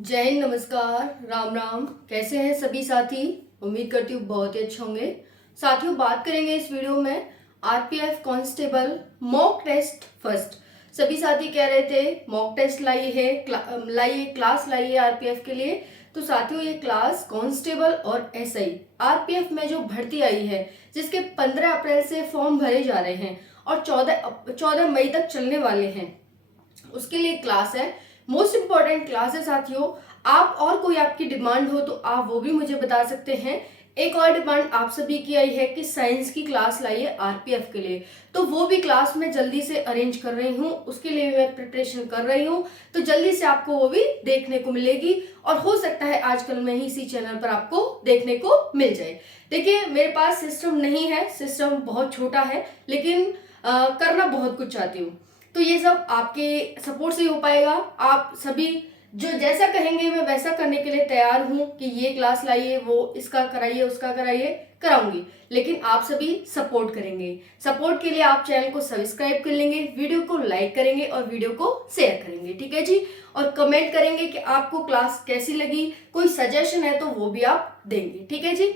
जय हिंद, नमस्कार, राम राम। कैसे हैं सभी साथी? उम्मीद करती हूँ बहुत ही अच्छे होंगे। साथियों, बात करेंगे इस वीडियो में RPF constable mock test first. सभी साथी कह रहे थे मॉक टेस्ट लाइए, क्लास लाइए आरपीएफ के लिए। तो साथियों, ये क्लास कांस्टेबल और एसआई आरपीएफ में जो भर्ती आई है, जिसके 15 अप्रैल से फॉर्म भरे जा रहे हैं और 14 मई तक चलने वाले हैं, उसके लिए क्लास है। मोस्ट इंपॉर्टेंट क्लास है साथियों। आप और कोई आपकी डिमांड हो तो आप वो भी मुझे बता सकते हैं। एक और डिमांड आप सभी की आई है कि साइंस की क्लास लाइए आरपीएफ के लिए, तो वो भी क्लास मैं जल्दी से अरेंज कर रही हूँ, उसके लिए मैं प्रिपरेशन कर रही हूँ। तो जल्दी से आपको वो भी देखने को मिलेगी और हो सकता है आजकल में ही इसी चैनल पर आपको देखने को मिल जाए। देखिए, मेरे पास सिस्टम नहीं है, सिस्टम बहुत छोटा है, लेकिन करना बहुत कुछ चाहती हूँ। तो ये सब आपके सपोर्ट से ही हो पाएगा। आप सभी जो जैसा कहेंगे मैं वैसा करने के लिए तैयार हूं कि ये क्लास लाइए, वो इसका कराइए, उसका कराइए, कराऊंगी। लेकिन आप सभी सपोर्ट करेंगे। सपोर्ट के लिए आप चैनल को सब्सक्राइब कर लेंगे, वीडियो को लाइक करेंगे और वीडियो को शेयर करेंगे, ठीक है जी। और कमेंट करेंगे कि आपको क्लास कैसी लगी। कोई सजेशन है तो वो भी आप देंगे, ठीक है जी।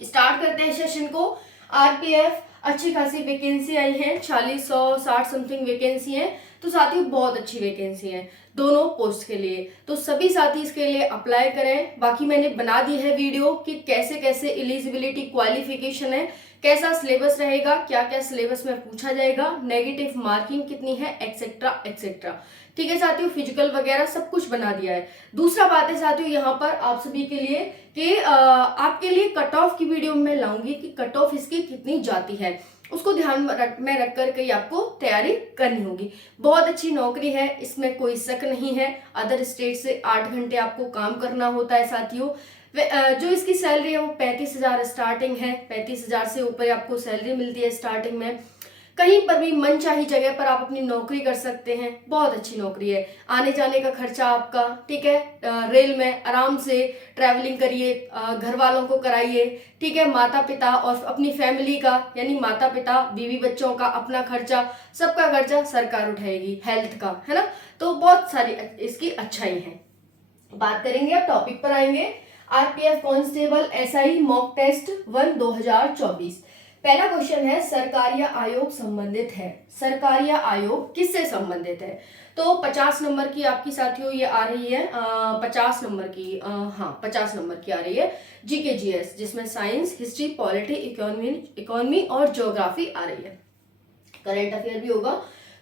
स्टार्ट करते हैं सेशन को। आरपीएफ अच्छी खासी वैकेंसी आई है, 40-60 समथिंग वैकेंसी है। तो साथियों, बहुत अच्छी वैकेंसी है दोनों पोस्ट के लिए। तो सभी साथी इसके लिए अप्लाई करें। बाकी मैंने बना दी है वीडियो कि कैसे कैसे एलिजिबिलिटी क्वालिफिकेशन है, कैसा सिलेबस रहेगा, क्या क्या सिलेबस में पूछा जाएगा, नेगेटिव मार्किंग कितनी है, एक्सेट्रा एक्सेट्रा। ठीक है साथियों, फिजिकल वगैरह सब कुछ बना दिया है। दूसरा बात है साथियों यहाँ पर आप सभी के लिए कि आपके लिए कट ऑफ की वीडियो में लाऊंगी कि कट ऑफ इसकी कितनी जाती है, उसको ध्यान में रख करके आपको तैयारी करनी होगी। बहुत अच्छी नौकरी है, इसमें कोई शक नहीं है। अदर स्टेट से 8 घंटे आपको काम करना होता है साथियों। जो इसकी सैलरी है वो 35,000 स्टार्टिंग है। 35,000 से ऊपर आपको सैलरी मिलती है स्टार्टिंग में। कहीं पर भी मनचाही जगह पर आप अपनी नौकरी कर सकते हैं। बहुत अच्छी नौकरी है। आने जाने का खर्चा आपका, ठीक है। रेल में आराम से ट्रैवलिंग करिए, घर वालों को कराइए, ठीक है। माता पिता और अपनी फैमिली का, यानी माता पिता, बीवी बच्चों का, अपना खर्चा, सबका खर्चा सरकार उठाएगी, हेल्थ का, है ना। तो बहुत सारी इसकी अच्छाई है। बात करेंगे, अब टॉपिक पर आएंगे। RPF constable SI mock test 1 2024। पहला क्वेश्चन है, सरकारिया आयोग संबंधित है। सरकारिया आयोग किससे संबंधित है? तो 50 नंबर की आपकी साथियों ये आ रही है, 50 नंबर की, हाँ 50 नंबर की आ रही है, जीके जीएस, जिसमें साइंस, हिस्ट्री, पॉलिटी, इकोनॉमी और ज्योग्राफी आ रही है। करंट अफेयर भी होगा।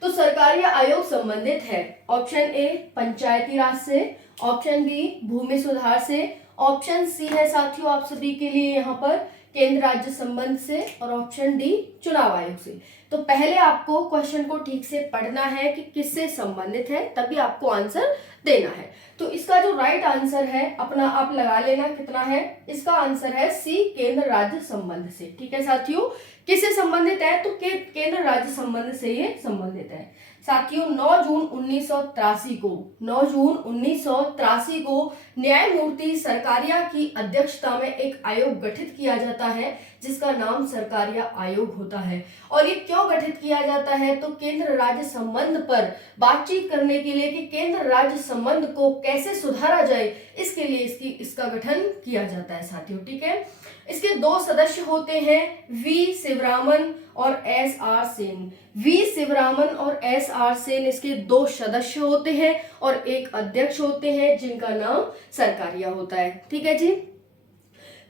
तो सरकारी आयोग संबंधित है, ऑप्शन ए पंचायती राज से, ऑप्शन बी भूमि सुधार से, ऑप्शन सी है साथियों आप सभी के लिए यहाँ पर केंद्र राज्य संबंध से, और ऑप्शन डी चुनाव आयोग से। तो पहले आपको क्वेश्चन को ठीक से पढ़ना है कि किससे संबंधित है, तभी आपको आंसर देना है। तो इसका जो राइट आंसर है अपना आप लगा लेना कितना है। इसका आंसर है सी, केंद्र राज्य संबंध से। ठीक है साथियों, किससे संबंधित है? तो केंद्र राज्य संबंध से ये संबंधित है साथियों। 9 जून 1983 को 9 जून 1983 को न्यायमूर्ति सरकारिया की अध्यक्षता में एक आयोग गठित किया जाता है, जिसका नाम सरकारिया आयोग होता है। और ये क्यों गठित किया जाता है? तो केंद्र राज्य संबंध पर बातचीत करने के लिए कि केंद्र राज्य संबंध को कैसे सुधारा जाए, इसके लिए इसका गठन किया जाता है साथियों। ठीक है, इसके 2 सदस्य होते हैं, वी शिवरामन और S R Sen. V Sivaraman और एस आर सेन इसके 2 सदस्य होते हैं और एक अध्यक्ष होते हैं, जिनका नाम सरकारिया होता है। ठीक है जी।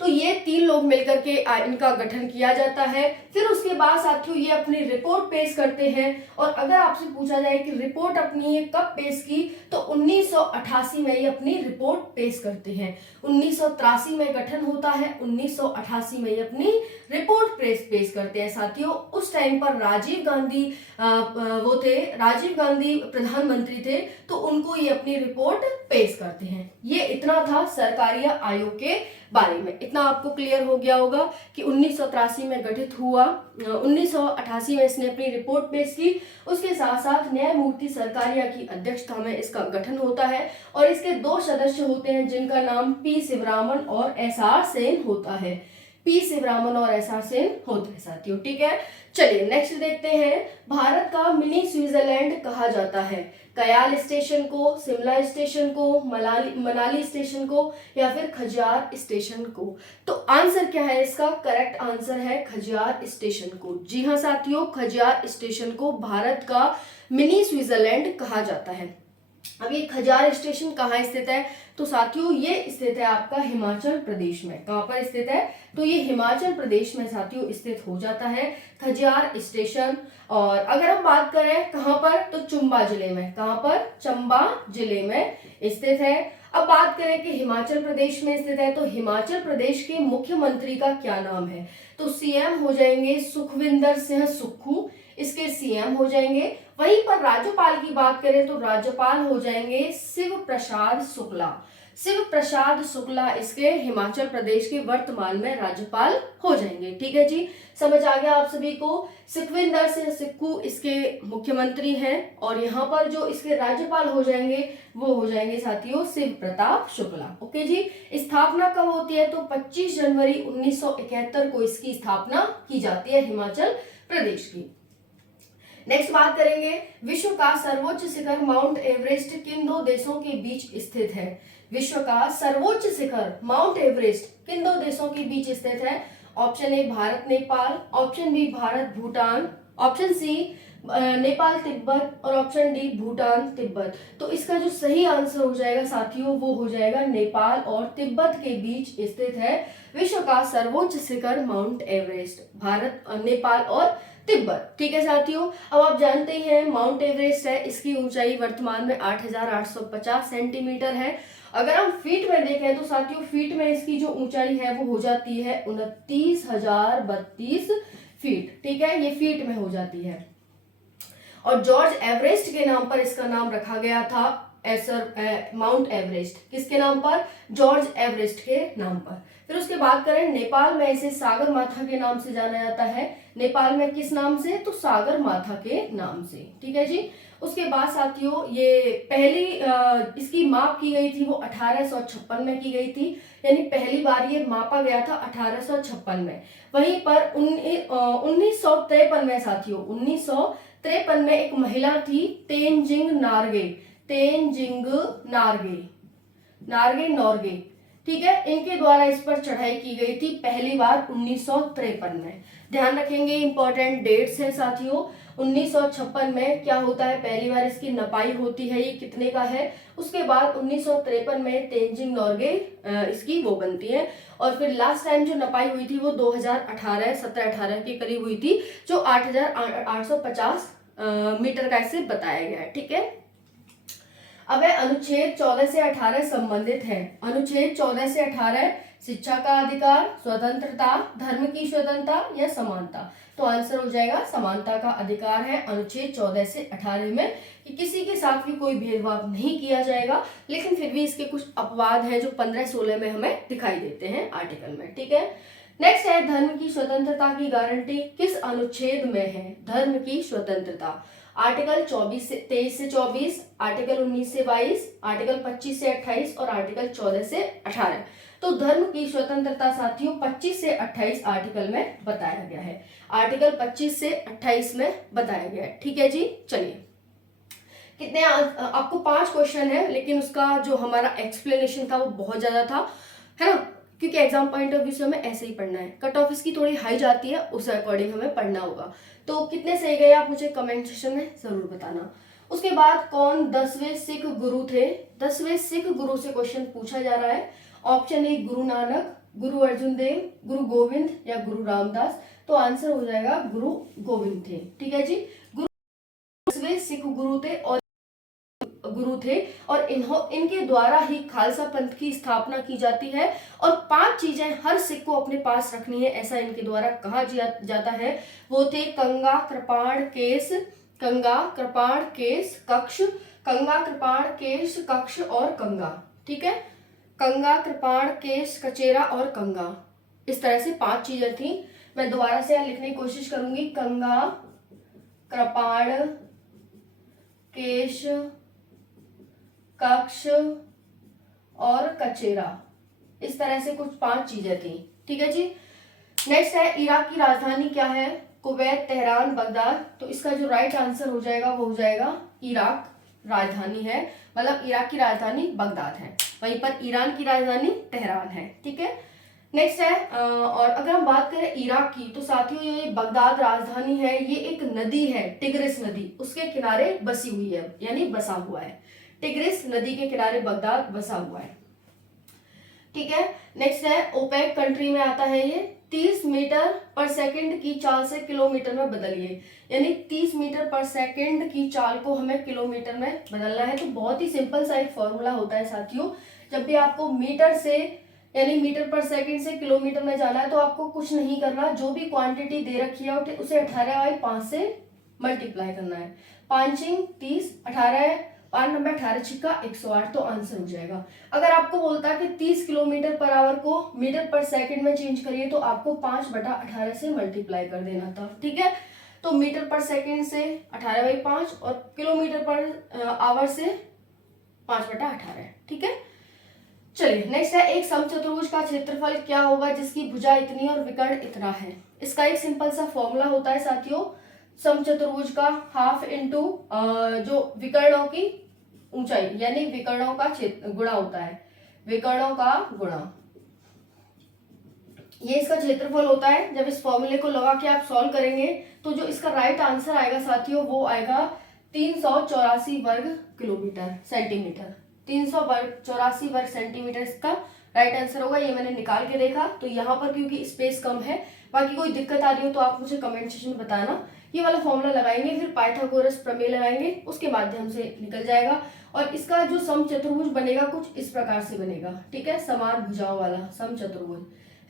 तो ये 3 लोग मिलकर के इनका गठन किया जाता है। फिर उसके बाद साथियों ये अपनी रिपोर्ट पेश करते हैं। और अगर आपसे पूछा जाए कि रिपोर्ट अपनी ये कब पेश की, तो 1988 में ये अपनी रिपोर्ट पेश करते हैं। 1983 में गठन होता है, 1988 में ये अपनी रिपोर्ट पेश करते हैं साथियों। उस टाइम पर राजीव गांधी राजीव गांधी प्रधानमंत्री थे, तो उनको ये अपनी रिपोर्ट पेश करते हैं। ये इतना था सरकारिया आयोग के बारे में। इतना आपको क्लियर हो गया होगा कि 1983 में गठित हुआ, 1988 में इसने अपनी रिपोर्ट पेश की। उसके साथ साथ न्यायमूर्ति सरकारिया की अध्यक्षता में इसका गठन होता है और इसके 2 सदस्य होते हैं, जिनका नाम पी शिवरामन और एस आर सेन होता है। पी शिवरामन और एस आर सेन होते हैं साथियों। ठीक है, चलिए नेक्स्ट देखते हैं। भारत का मिनी स्विट्जरलैंड कहा जाता है। कयाल स्टेशन को, शिमला स्टेशन को, मनाली स्टेशन को, या फिर खजियार स्टेशन को? तो आंसर क्या है इसका? करेक्ट आंसर है खजियार स्टेशन को। जी हाँ साथियों, खजियार स्टेशन को भारत का मिनी स्विट्जरलैंड कहा जाता है। अब ये खजियार स्टेशन कहाँ स्थित है? तो साथियों ये स्थित है आपका हिमाचल प्रदेश में। कहाँ पर स्थित है? तो ये हिमाचल प्रदेश में साथियों स्थित हो जाता है खजियार स्टेशन। और अगर हम बात करें कहाँ पर, तो चंबा जिले में। कहाँ पर? चंबा जिले में स्थित है। अब बात करें कि हिमाचल प्रदेश में स्थित है, तो हिमाचल प्रदेश के मुख्यमंत्री का क्या नाम है? तो सीएम हो जाएंगे सुखविंदर सिंह सुक्खू, इसके सीएम हो जाएंगे। वहीं पर राज्यपाल की बात करें तो राज्यपाल हो जाएंगे शिव प्रसाद शुक्ला। शिव प्रसाद शुक्ला इसके हिमाचल प्रदेश के वर्तमान में राज्यपाल हो जाएंगे। ठीक है जी, समझ आ गया आप सभी को? सुखविंदर सिंह सुक्खू इसके मुख्यमंत्री हैं और यहाँ पर जो इसके राज्यपाल हो जाएंगे वो हो जाएंगे साथियों शिव प्रताप शुक्ला। ओके जी, स्थापना कब होती है? तो 25 जनवरी 1971 को इसकी स्थापना की जाती है हिमाचल प्रदेश की। नेक्स्ट बात करेंगे, विश्व का सर्वोच्च शिखर माउंट एवरेस्ट किन दो देशों के बीच स्थित है? विश्व का सर्वोच्च शिखर माउंट एवरेस्ट किन दो देशों के बीच स्थित है? Option A Bharat Nepal, option B Bharat Bhutan, option C Nepal Tibet और ऑप्शन डी भूटान तिब्बत। तो इसका जो सही आंसर हो जाएगा साथियों वो हो जाएगा नेपाल और तिब्बत के बीच स्थित है विश्व का सर्वोच्च शिखर माउंट एवरेस्ट, भारत, नेपाल और तिब्बत। ठीक है साथियों, अब आप जानते हैं माउंट एवरेस्ट है, इसकी ऊंचाई वर्तमान में 8,850 सेंटीमीटर है। अगर हम फीट में देखें तो साथियों फीट में इसकी जो ऊंचाई है वो हो जाती है 29,032 फीट। ठीक है, ये फीट में हो जाती है। और जॉर्ज एवरेस्ट के नाम पर इसका नाम रखा गया था माउंट एवरेस्ट। किसके नाम पर? जॉर्ज एवरेस्ट के नाम पर। फिर उसके बाद करें, नेपाल में इसे सागर माथा के नाम से जाना जाता है। नेपाल में किस नाम से? तो सागर माथा के नाम से। ठीक है जी। उसके बाद साथियों ये पहली इसकी माप की गई थी वो 1856 में की गई थी, यानी पहली बार ये मापा गया था 1856 में। वहीं पर 1953 में साथियों 1953 में एक महिला थी तेनजिंग नार्गे, तेनजिंग नोर्गे, ठीक है, इनके द्वारा इस पर चढ़ाई की गई थी पहली बार 1953 में। ध्यान रखेंगे इंपॉर्टेंट डेट्स है साथियों। 1956 में क्या होता है, पहली बार इसकी नपाई होती है, ये कितने का है। उसके बाद 1953 में तेनजिंग नोर्गे इसकी वो बनती है। और फिर लास्ट टाइम जो नपाई हुई थी वो 17-18 के करीब हुई थी, जो 8,850 मीटर का इसे बताया गया है। ठीक है, अब है अनुच्छेद 14 से 18 संबंधित है। अनुच्छेद 14 से 18 शिक्षा का अधिकार, स्वतंत्रता, धर्म की स्वतंत्रता या समानता। तो आंसर हो जाएगा समानता का अधिकार है अनुच्छेद 14 से 18 में, कि किसी के साथ भी कोई भेदभाव नहीं किया जाएगा। लेकिन फिर भी इसके कुछ अपवाद है जो 15-16 में हमें दिखाई देते हैं आर्टिकल में। ठीक है, नेक्स्ट है धर्म की स्वतंत्रता की गारंटी किस अनुच्छेद में है? धर्म की स्वतंत्रता आर्टिकल 23 से 24, आर्टिकल 19 से 22, आर्टिकल 25 से 28 और आर्टिकल 14 से 18। तो धर्म की स्वतंत्रता साथियों 25 से 28 आर्टिकल में बताया गया है, आर्टिकल 25 से 28 में बताया गया है। ठीक है जी, चलिए कितने आपको 5 क्वेश्चन है, लेकिन उसका जो हमारा एक्सप्लेनेशन था वो बहुत ज्यादा था, है ना, क्योंकि एग्जाम पॉइंट ऑफ व्यू से हमें ऐसे ही पढ़ना है। कट ऑफ इसकी थोड़ी हाई जाती है, उस अकॉर्डिंग हमें पढ़ना होगा। तो कितने सही गए आप मुझे कमेंट सेक्शन में जरूर बताना। उसके बाद कौन 10वें सिख गुरु थे? 10वें सिख गुरु से क्वेश्चन पूछा जा रहा है। ऑप्शन ए गुरु नानक, गुरु अर्जुन देव, गुरु गोविंद या गुरु रामदास। तो आंसर हो जाएगा गुरु गोविंद थे। ठीक है जी, गुरु 10वें सिख गुरु थे और इनके द्वारा ही खालसा पंथ की स्थापना की जाती है। और 5 चीजें हर सिख को अपने पास रखनी है, ऐसा इनके द्वारा कहा जाता है। वो थे कंगा, कृपाण, केश, कंगा, कृपाण, केश, कक्ष, कंगा, कृपाण, केश, कक्ष और कंगा। ठीक है, कंगा, कृपाण, केश, कचेरा और कंगा, इस तरह से 5 चीजें थी। मैं दोबारा से लिखने की कोशिश करूंगी, कंगा, कृपाण, केश, कक्ष और कचेरा, इस तरह से कुछ 5 चीजें थी। ठीक है जी। नेक्स्ट है इराक की राजधानी क्या है? Kuwait, Tehran, Baghdad. तो इसका जो राइट आंसर हो जाएगा वो हो जाएगा इराक। राजधानी है, मतलब इराक की राजधानी बगदाद है, वहीं पर ईरान की राजधानी तेहरान है। ठीक है, नेक्स्ट है और अगर हम बात करें इराक की, तो साथियों ये बगदाद राजधानी है, ये एक नदी है टिग्रिस नदी, उसके किनारे बसी हुई है, यानी बसा हुआ है। टिग्रिस नदी के किनारे बगदाद बसा हुआ है। ठीक है, नेक्स्ट है ओपेक कंट्री में आता है ये। 30 मीटर पर सेकंड की चाल से किलोमीटर में बदलिए, यानी 30 मीटर पर सेकंड की चाल को हमें किलोमीटर में बदलना है। तो बहुत ही सिंपल सा एक फॉर्मूला होता है साथियों, जब भी आपको मीटर से यानी मीटर पर सेकंड से किलोमीटर में जाना है तो आपको कुछ नहीं करना, जो भी क्वांटिटी दे रखी है उसे 18/5 से मल्टीप्लाई करना है। 5 × 30 18, 5 नंबर 18 छिक्का 108, तो आंसर हो जाएगा। अगर आपको बोलता है कि 30 किलोमीटर पर आवर को मीटर पर सेकंड में चेंज करिए, तो आपको 5/18 से मल्टीप्लाई कर देना था। ठीक है, तो मीटर पर सेकंड से 18/5 और किलोमीटर पर आवर से 5/18। ठीक है, चलिए नेक्स्ट है एक समचतुर्भुज का क्षेत्रफल क्या होगा जिसकी भुजा इतनी और विकर्ण इतना है। इसका एक सिंपल सा फॉर्मूला होता है साथियों, समचतुर्भुज का हाफ इंटू जो विकर्णों की ऊंचाई, यानी विकर्णों का गुणा होता है, विकर्णों का गुणा, ये इसका क्षेत्रफल होता है। जब इस फॉर्मूले को लगा के आप सॉल्व करेंगे तो जो इसका राइट आंसर आएगा साथियों वो आएगा 384 वर्ग किलोमीटर सेंटीमीटर, 384 वर्ग सेंटीमीटर इसका राइट आंसर होगा। ये मैंने निकाल के देखा, तो यहाँ पर क्योंकि स्पेस कम है, बाकी कोई दिक्कत आ रही हो तो आप मुझे कमेंट सेक्शन में बताना। ये वाला फॉर्मूला लगाएंगे, फिर पाइथागोरस प्रमेय लगाएंगे, उसके माध्यम से निकल जाएगा। और इसका जो समचतुर्भुज बनेगा कुछ इस प्रकार से बनेगा। ठीक है, समान भुजाओं वाला समचतुर्भुज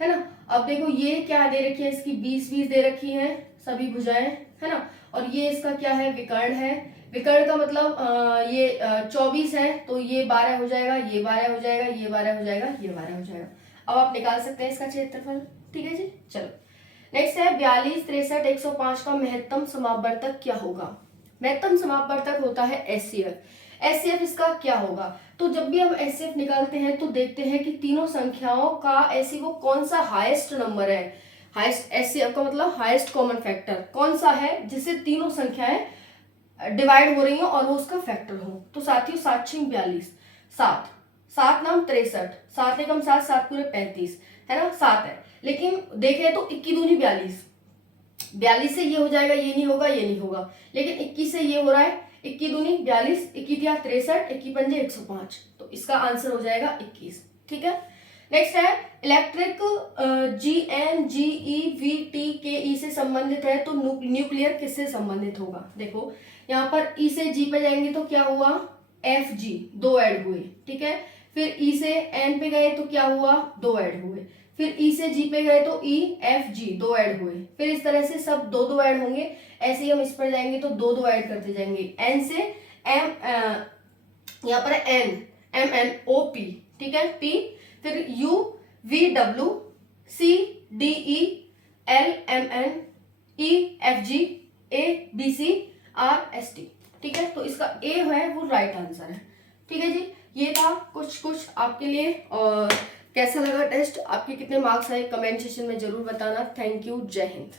है ना। अब देखो ये क्या दे रखी है, इसकी 20 दे रखी है सभी भुजाएं, है ना। और ये इसका क्या है, विकर्ण है। विकर्ण का मतलब ये 24 है, तो ये 12 हो जाएगा, ये 12 हो जाएगा, ये 12 हो जाएगा, ये 12 हो जाएगा। अब आप निकाल सकते हैं इसका क्षेत्रफल। ठीक है जी, चलो नेक्स्ट है 42, 63, 105 का महत्तम समापवर्तक क्या होगा। महत्तम समापवर्तक होता है एचसीएफ। एचसीएफ इसका क्या होगा, तो जब भी हम एचसीएफ निकालते हैं तो देखते हैं कि तीनों संख्याओं का ऐसी वो कौन सा हाईएस्ट नंबर है। हाईएस्ट एचसीएफ का मतलब हाईएस्ट कॉमन फैक्टर कौन सा है जिससे तीनों संख्याएं डिवाइड हो रही हो और वो उसका फैक्टर हो। तो साथियों 7 × 42, 7, 7 9 63, 7 एकम 7, 7 पूरे 35, है ना, 7 है। लेकिन देखें तो 21 दूनी 42, 42 से ये हो जाएगा, ये नहीं होगा, ये नहीं होगा, लेकिन 21 से ये हो रहा है, 21 दूनी 42, 21 या 63, 21 पंजे 105, तो इसका आंसर हो जाएगा 21। ठीक है, नेक्स्ट है इलेक्ट्रिक GNGEVT से संबंधित है, तो न्यूक्लियर किससे संबंधित होगा। देखो यहाँ पर E से G पे जाएंगे तो क्या हुआ, FG, 2 ऐड हुए। ठीक है, फिर E से N पे गए तो क्या हुआ, 2 ऐड हुए। फिर E से G पे गए तो EFG, 2 ऐड हुए। फिर इस तरह से सब 2 ऐड होंगे। ऐसे ही हम इस पर जाएंगे तो 2 ऐड करते जाएंगे। N से M, यहाँ पर N, MNOP, ठीक है, P, फिर UVW, CDE, LMN, EFG, ABC, RST। ठीक है, तो इसका A है वो राइट आंसर है। ठीक है जी, ये था कुछ आपके लिए। और कैसा लगा टेस्ट, आपके कितने मार्क्स आए कमेंट सेक्शन में जरूर बताना। थैंक यू, जय हिंद।